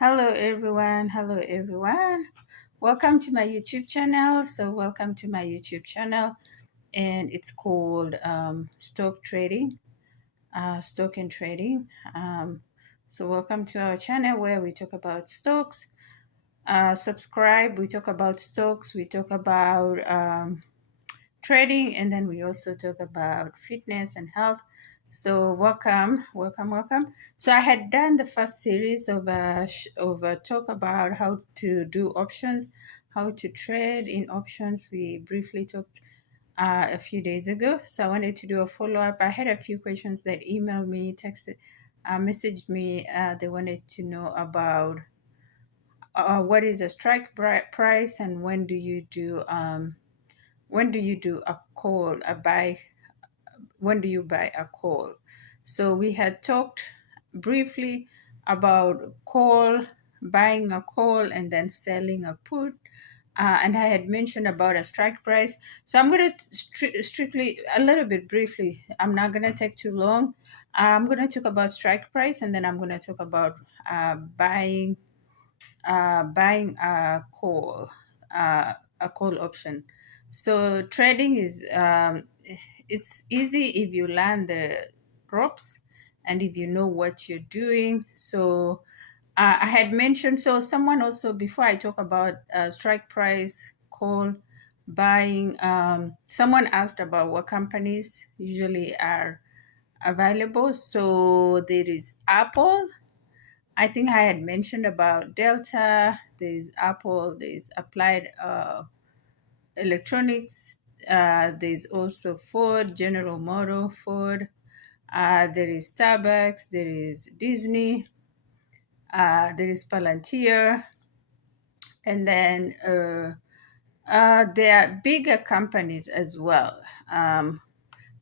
Hello everyone. Hello everyone. Welcome to my YouTube channel. Welcome to my YouTube channel, and it's called Stock Trading, Stock and Trading. Welcome to our channel where we talk about stocks. Subscribe. We talk about stocks. We talk about trading, and then we also talk about fitness and health. So welcome, welcome, welcome. So I had done the first series of talk about how to do options, how to trade in options. We briefly talked a few days ago. So I wanted to do a follow up. I had a few questions that emailed me, texted, messaged me. They wanted to know about what is a strike price and when do you do a call, a buy? When do you buy a call? So we had talked briefly about call, buying a call, and then selling a put. And I had mentioned about a strike price. So I'm going to strictly, a little bit briefly, I'm not going to take too long. I'm going to talk about strike price, and then I'm going to talk about buying a call option. So trading is it's easy if you learn the ropes and if you know what you're doing. So I had mentioned, so someone also, before I talk about strike price, call, buying, someone asked about what companies usually are available. So there is Apple. I think I had mentioned about Delta, there's Apple, there's Applied Electronics, there's also Ford, General Motor, Ford, there is Starbucks, there is Disney, there is Palantir, and then there are bigger companies as well.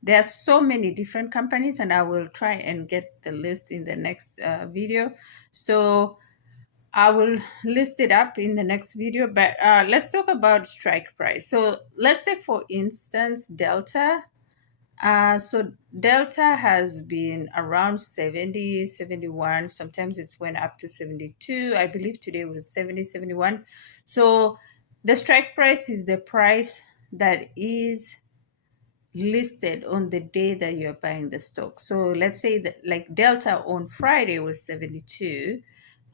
There are so many different companies, and I will try and get the list in the next video. So I will list it up in the next video, but let's talk about strike price. So let's take, for instance, Delta. So Delta has been around 70, 71. Sometimes it's went up to 72. I believe today was 70, 71. So the strike price is the price that is listed on the day that you're buying the stock. So let's say that like Delta on Friday was 72,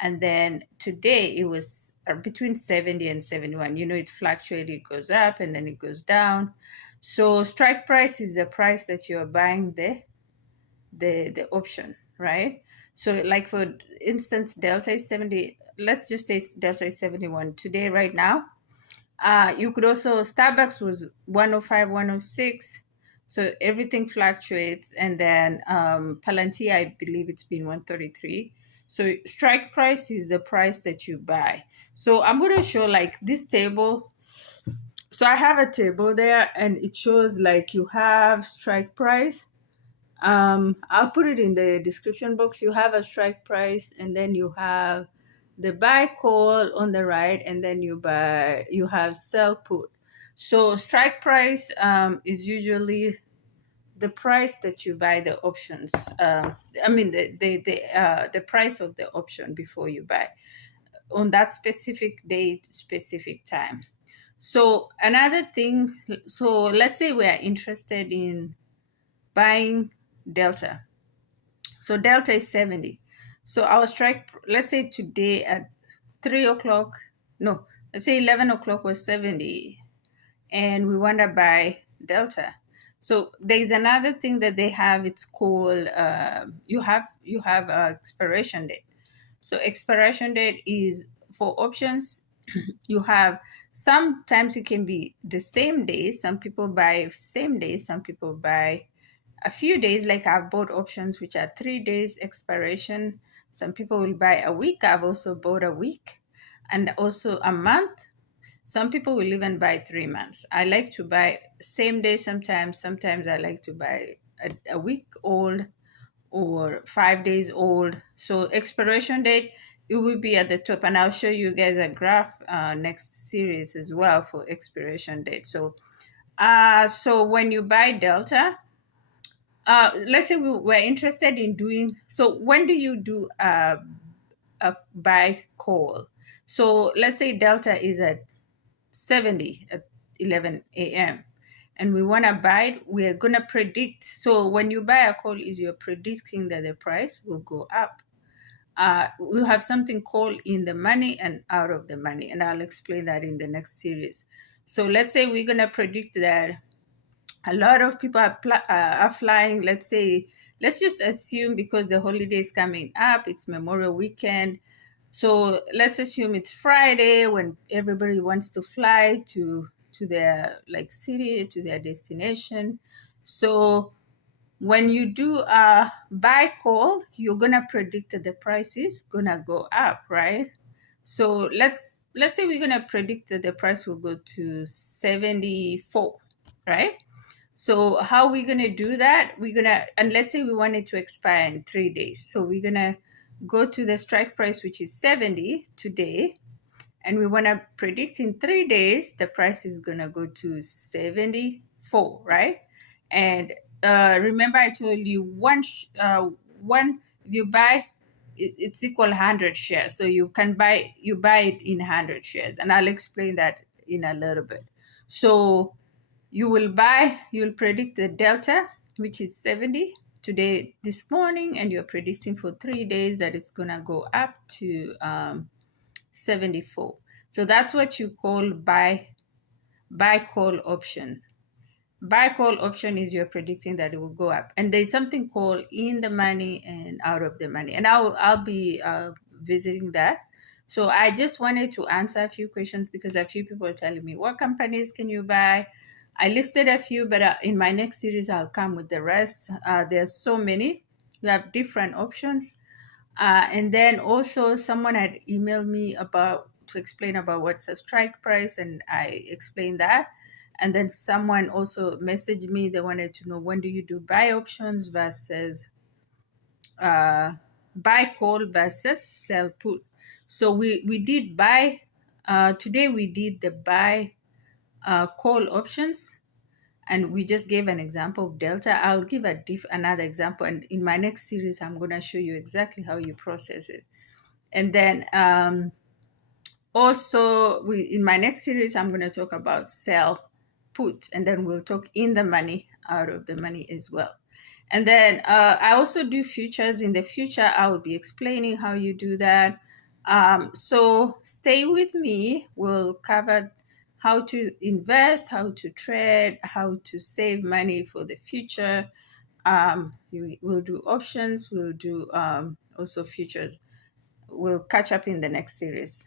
and then today it was between 70 and 71. It fluctuates, it goes up and then it goes down. So strike price is the price that you're buying the option, right? So like for instance, Delta is 70. Let's just say Delta is 71 today, right now. You could also, Starbucks was 105, 106. So everything fluctuates. And then Palantir, I believe it's been 133. So strike price is the price that you buy. So I'm going to show like this table. So I have a table there and it shows like you have strike price. I'll put it in the description box. You have a strike price, and then you have the buy call on the right, and then you have sell put. So strike price is usually the price that you buy the options. I mean the price of the option before you buy on that specific date, specific time. So another thing, so let's say we are interested in buying Delta. So Delta is 70. So our strike, let's say today at 3 o'clock, no, let's say 11 o'clock was 70, and we want to buy Delta. So there's another thing that they have. It's called you have expiration date. So expiration date is for options. You have, sometimes it can be the same day. Some people buy same day. Some people buy a few days. Like I've bought options which are 3 days expiration. Some people will buy a week. I've also bought a week and also a month. Some people will even buy 3 months. I like to buy same day sometimes. Sometimes I like to buy a week old or 5 days old. So expiration date, it will be at the top, and I'll show you guys a graph next series as well for expiration date. So when you buy Delta, let's say we're interested in doing, so when do you do buy call. So let's say delta is at 70 at 11 a.m. and we want to buy it, we are going to predict. So when you buy a call, is you're predicting that the price will go up. We have something called in the money and out of the money, and I'll explain that in the next series. So let's say we're going to predict that a lot of people are flying. Let's just assume, because the holiday is coming up, it's Memorial Weekend. So let's assume it's Friday when everybody wants to fly to their like city, to their destination. So when you do a buy call, you're gonna predict that the price is gonna go up, right? So let's say we're gonna predict that the price will go to 74, right? So how we gonna do that? And let's say we want it to expire in 3 days. So we're gonna go to the strike price, which is 70 today, and we wanna predict in 3 days the price is gonna go to 74, right? And remember, I told you one if you buy it's equal 100 shares, so you buy it in 100 shares, and I'll explain that in a little bit. So you'll predict the delta, which is 70 today, this morning, and you're predicting for 3 days that it's gonna go up to 74. So that's what you call buy call option. Buy call option is you're predicting that it will go up, and there's something called in the money and out of the money, and I'll be visiting that. So I just wanted to answer a few questions because a few people are telling me, what companies can you buy? I listed a few, but in my next series I'll come with the rest. There's so many. We have different options. And then also someone had emailed me to explain about what's a strike price, and I explained that. And then someone also messaged me. They wanted to know, when do you do buy options versus buy call versus sell put. So we did buy today. We did the buy call options, and we just gave an example of delta. I'll give another example, and in my next series I'm going to show you exactly how you process it. And then also in my next series I'm going to talk about sell put, and then we'll talk in the money, out of the money as well. And then I also do futures. In the future I will be explaining how you do that. So stay with me. We'll cover how to invest, how to trade, how to save money for the future. We'll do options, we'll do also futures. We'll catch up in the next series.